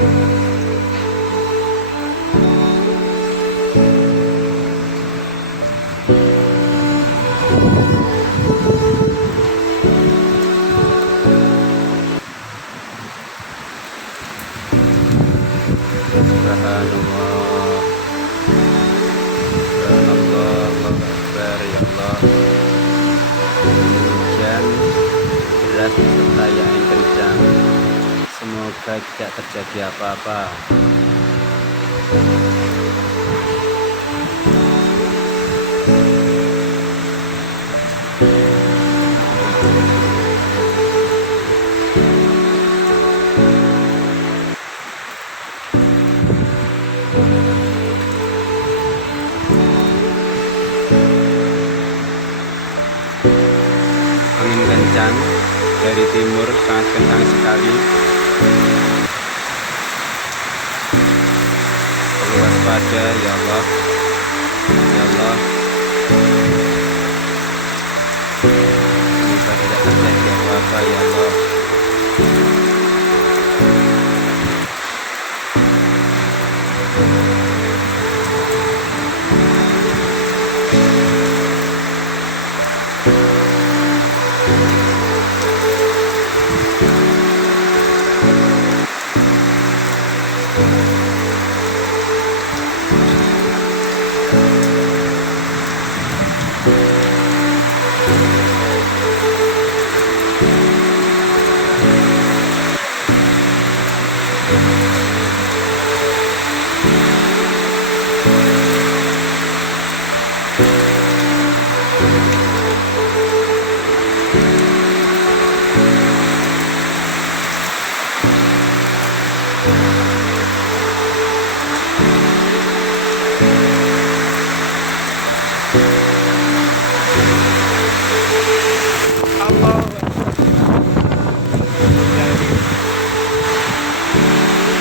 Subhanallah, Subhanallah, Allahu Akbar, ya Allah. Hujan deras serta angin kencang, semoga tidak terjadi apa-apa. Angin kencang dari timur, sangat kencang sekali. Perlu waspada, ya Allah, ya Allah. Semoga tidak terjadi apa-apa, ya Allah.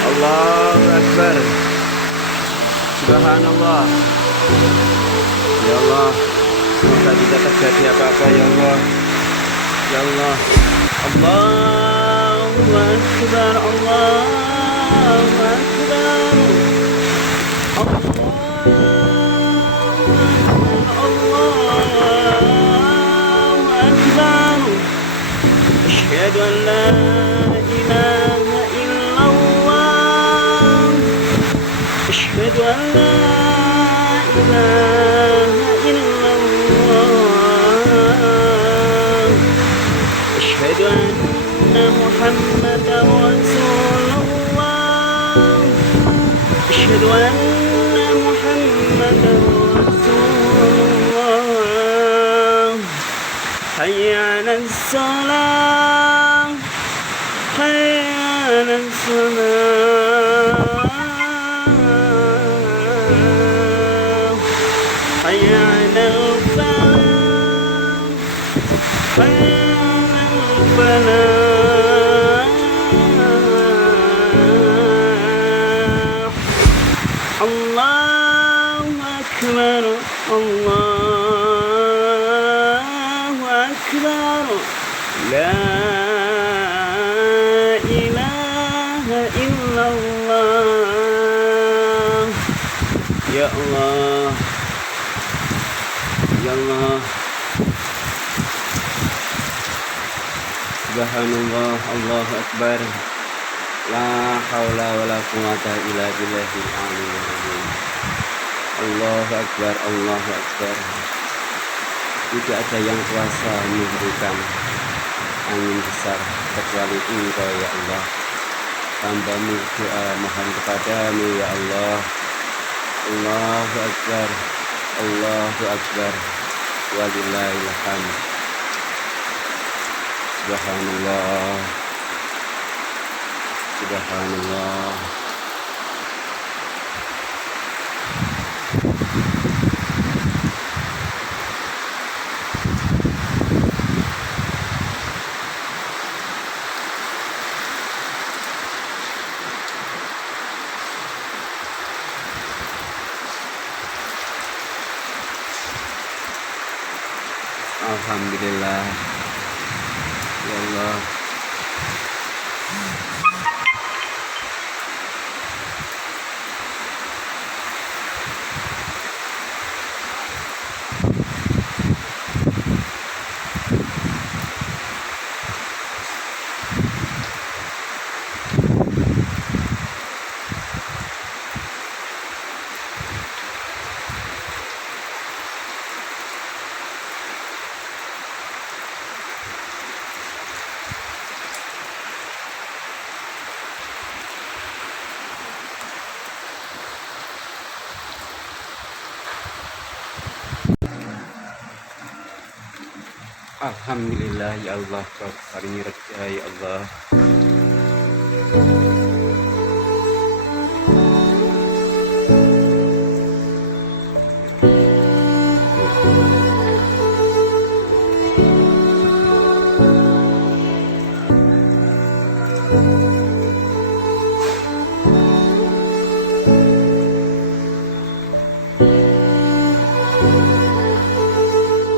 Allahu Akbar, Subhanallah, ya Allah. Semoga tidak terjadi apa-apa, ya Allah, ya Allah. Allahu Akbar, Allahu Akbar, Allahu Akbar. Asyhadu an la ilaha illallah, asyhadu an la ilaha illallah, asyhadu anna Muhammadar Rasulullah, asyhadu anna Muhammadar Rasulullah. Hayya 'alas salah, hayya 'alas salah, hayya 'alal falah, hayya 'alal falah. Allahu Akbar, Allahu Akbar. La ilaha illallah. Ya Allah, ya Allah. Subhanallah, Allahu Akbar. La haula wala quwata illa billahil aliyyil azim. Allahu Akbar, Allahu Akbar. Tidak ada yang kuasa memberikan angin besar kecuali Engkau, ya Allah. Hamba-Mu doa mohon kepadamu, ya Allah. Allahu Akbar, Allahu Akbar, walillahil hamd. Subhanallah, Subhanallah. Alhamdulillah, ya Allah. Alhamdulillah ya Allah, kau paringi rezeki ya Allah.